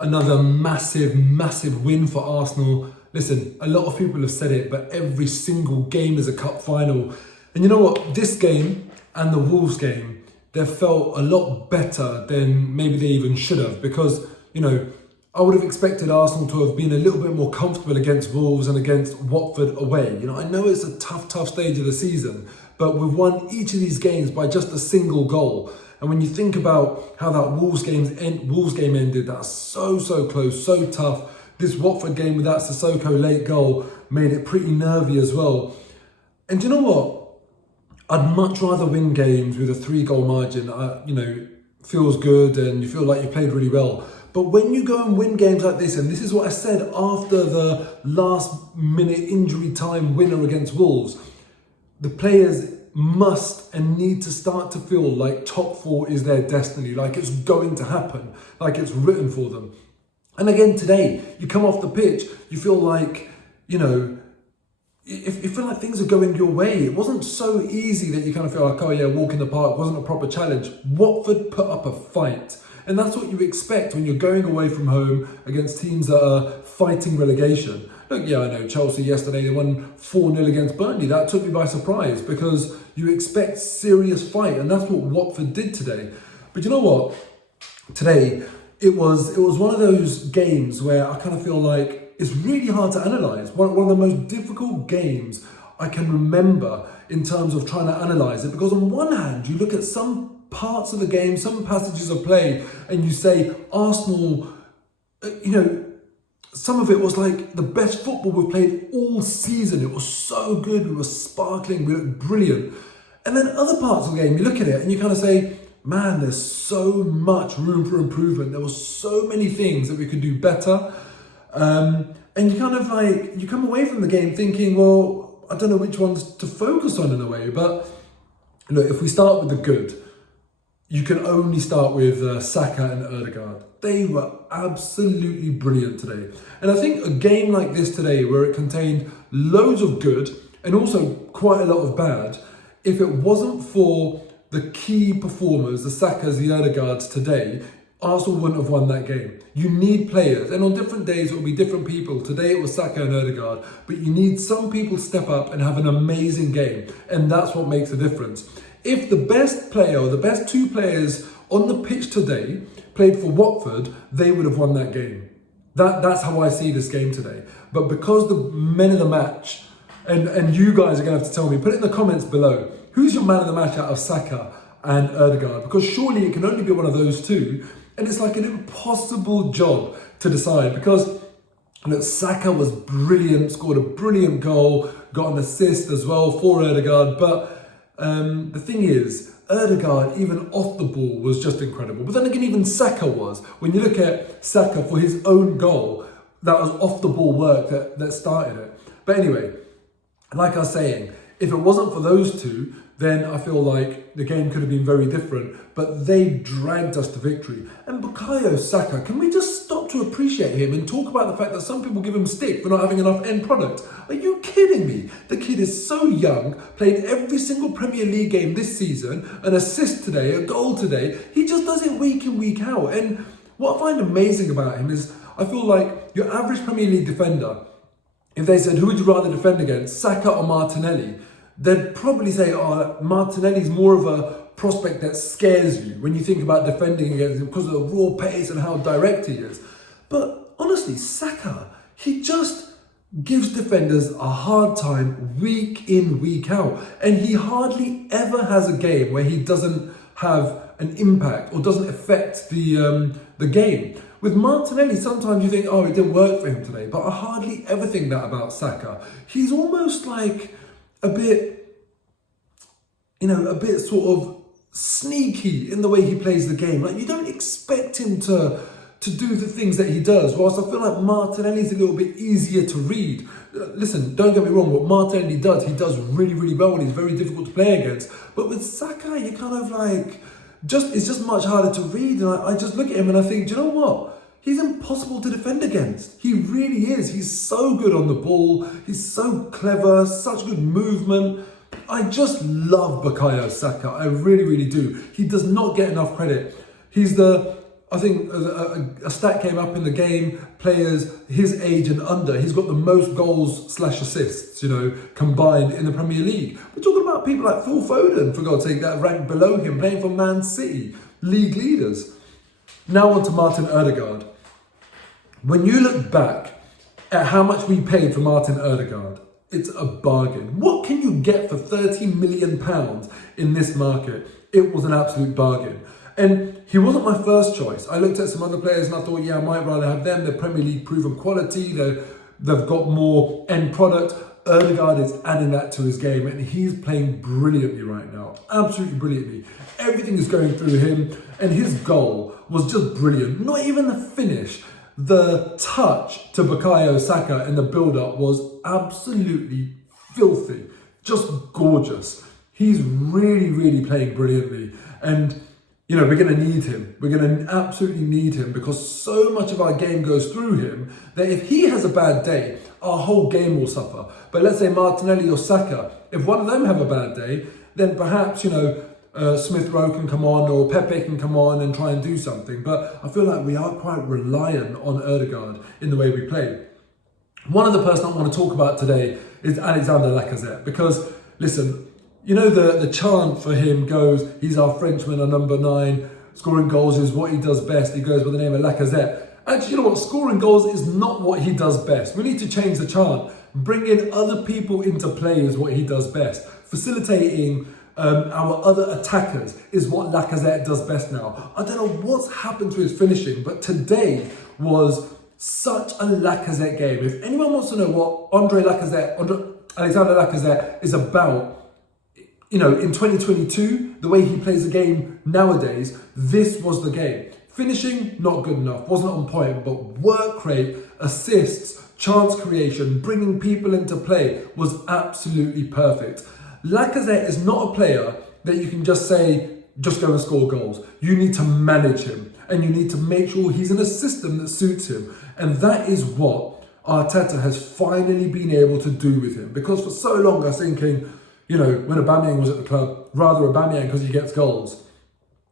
Another massive, massive win for Arsenal. Listen, a lot of people have said it, but every single game is a cup final. And you know what? This game and the Wolves game, they felt a lot better than maybe they even should have, because, you know, I would have expected Arsenal to have been a little bit more comfortable against Wolves and against Watford away. You know, I know it's a tough stage of the season, but we've won each of these games by just a single goal. And when you think about how that Wolves game ended, that's so close, so tough. This Watford game with that Sissoko late goal made it pretty nervy as well. And do you know what? I'd much rather win games with a 3-goal margin. You know, feels good and you feel like you played really well. But when you go and win games like this, and this is what I said after the last minute injury time winner against Wolves, the players must and need to start to feel like top 4 is their destiny, like it's going to happen, like it's written for them. And again today, you come off the pitch, you feel like, you know, you feel like things are going your way. It wasn't so easy that you kind of feel like, oh yeah, walk in the park wasn't a proper challenge. Watford put up a fight. And that's what you expect when you're going away from home against teams that are fighting relegation. Look, yeah, I know Chelsea yesterday, they won 4-0 against Burnley. That took me by surprise because you expect serious fight, and that's what Watford did today. But you know what? Today, it was one of those games where I kind of feel like it's really hard to analyse. One of the most difficult games I can remember in terms of trying to analyse it, because on one hand, you look at some parts of the game, some passages of play, and you say, Arsenal, you know, some of it was like the best football we've played all season. It was so good, we were sparkling, we looked brilliant. And then other parts of the game, you look at it and you kind of say, man, there's so much room for improvement. There were so many things that we could do better. And you kind of like, you come away from the game thinking, well, I don't know which ones to focus on in a way. But look, if we start with the good, you can only start with Saka and Ødegaard. They were absolutely brilliant today. And I think a game like this today, where it contained loads of good and also quite a lot of bad, if it wasn't for the key performers, the Sakas, the Ødegaards today, Arsenal wouldn't have won that game. You need players, and on different days it will be different people. Today it was Saka and Ødegaard, but you need some people to step up and have an amazing game, and that's what makes a difference. If the best player or the best 2 players on the pitch today played for Watford, they would have won that game. That's how I see this game today. But because the men of the match, and you guys are going to have to tell me, put it in the comments below, who's your man of the match out of Saka and Ødegaard? Because surely it can only be one of those 2. And it's like an impossible job to decide, because look, Saka was brilliant, scored a brilliant goal, got an assist as well for Ødegaard. But the thing is, Ødegaard, even off the ball, was just incredible. But then again, even Saka was. When you look at Saka for his own goal, that was off the ball work that started it. But anyway, like I was saying, if it wasn't for those 2, then I feel like the game could have been very different. But they dragged us to victory. And Bukayo Saka, can we just stop to appreciate him and talk about the fact that some people give him stick for not having enough end product? Are you kidding me? The kid is so young, played every single Premier League game this season, an assist today, a goal today. He just does it week in, week out. And what I find amazing about him is, I feel like your average Premier League defender, if they said, who would you rather defend against, Saka or Martinelli? They'd probably say, oh, Martinelli's more of a prospect that scares you when you think about defending against him because of the raw pace and how direct he is. But honestly, Saka, he just gives defenders a hard time week in, week out. And he hardly ever has a game where he doesn't have an impact or doesn't affect the game. With Martinelli, sometimes you think, oh, it didn't work for him today. But I hardly ever think that about Saka. He's almost like a bit, you know, a bit sort of sneaky in the way he plays the game. Like, you don't expect him to do the things that he does, whilst I feel like Martinelli's a little bit easier to read. Listen, don't get me wrong, what Martinelli does, he does really well, and he's very difficult to play against. But with Saka, you kind of like, it's just much harder to read. And I just look at him and I think, do you know what? He's impossible to defend against. He really is. He's so good on the ball. He's so clever, such good movement. I just love Bukayo Saka. I really do. He does not get enough credit. He's the I think a stat came up in the game, players his age and under, he's got the most goals / assists, combined in the Premier League. We're talking about people like Phil Foden, for God's sake, that rank below him, playing for Man City, league leaders. Now on to Martin Ødegaard. When you look back at how much we paid for Martin Ødegaard, it's a bargain. What can you get for £30 million in this market? It was an absolute bargain. And he wasn't my first choice. I looked at some other players and I thought, yeah, I might rather have them. They're Premier League proven quality. They've got more end product. Ødegaard is adding that to his game and he's playing brilliantly right now. Absolutely brilliantly. Everything is going through him and his goal was just brilliant. Not even the finish. The touch to Bukayo Saka in the build-up was absolutely filthy. Just gorgeous. He's really, really playing brilliantly. And we're going to need him. We're going to absolutely need him because so much of our game goes through him that if he has a bad day, our whole game will suffer. But let's say Martinelli or Saka, if one of them have a bad day, then perhaps, Smith Rowe can come on or Pepe can come on and try and do something. But I feel like we are quite reliant on Ødegaard in the way we play. One other person I want to talk about today is Alexander Lacazette because, listen, the chant for him goes, he's our Frenchman, our number 9, scoring goals is what he does best. He goes by the name of Lacazette. Actually, you know what? Scoring goals is not what he does best. We need to change the chant. Bring in other people into play is what he does best. Facilitating our other attackers is what Lacazette does best now. I don't know what's happened to his finishing, but today was such a Lacazette game. If anyone wants to know what Alexander Lacazette is about, in 2022, the way he plays the game nowadays, this was the game. Finishing, not good enough, wasn't on point, but work rate, assists, chance creation, bringing people into play was absolutely perfect. Lacazette is not a player that you can just say, just go and score goals. You need to manage him and you need to make sure he's in a system that suits him. And that is what Arteta has finally been able to do with him. Because for so long I was thinking, when Aubameyang was at the club, rather Aubameyang because he gets goals.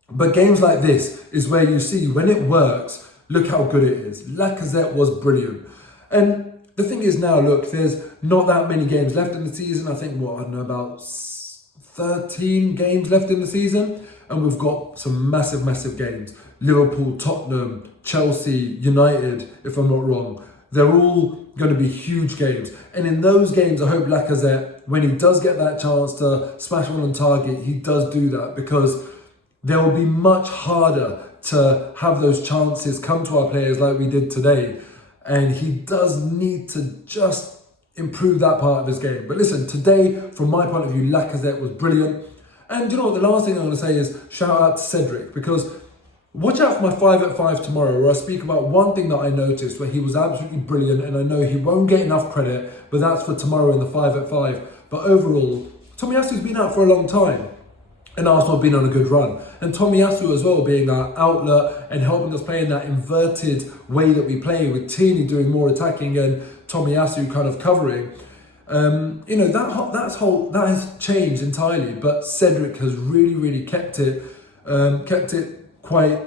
But games like this is where you see when it works, look how good it is. Lacazette was brilliant. And the thing is now, look, there's not that many games left in the season. I think, about 13 games left in the season. And we've got some massive, massive games. Liverpool, Tottenham, Chelsea, United, if I'm not wrong. They're all going to be huge games. And in those games, I hope Lacazette, when he does get that chance to smash one on target, he does do that because there will be much harder to have those chances come to our players like we did today. And he does need to just improve that part of his game. But listen, today, from my point of view, Lacazette was brilliant. And you know what, the last thing I'm going to say is shout out to Cedric because watch out for my 5 at 5 tomorrow where I speak about one thing that I noticed where he was absolutely brilliant and I know he won't get enough credit, but that's for tomorrow in the 5 at 5. But overall, Tomiyasu's been out for a long time and Arsenal have been on a good run. And Tomiyasu as well being our outlet and helping us play in that inverted way that we play with Tierney doing more attacking and Tomiyasu kind of covering. That has changed entirely, but Cedric has really, really kept it quite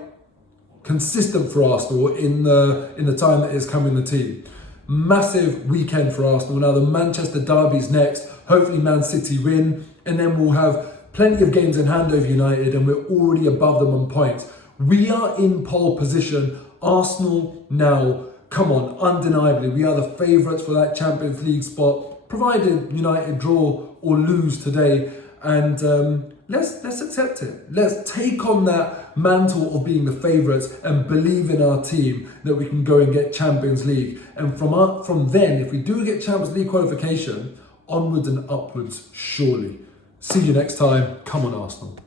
consistent for Arsenal in the time that it's come in the team. Massive weekend for Arsenal. Now the Manchester derby's next. Hopefully Man City win, and then we'll have plenty of games in hand over United, and we're already above them on points. We are in pole position. Arsenal now, come on, undeniably, we are the favourites for that Champions League spot, provided United draw or lose today. And let's accept it. Let's take on that mantle of being the favourites and believe in our team that we can go and get Champions League. And from then, if we do get Champions League qualification, onwards and upwards, surely. See you next time. Come on, Arsenal.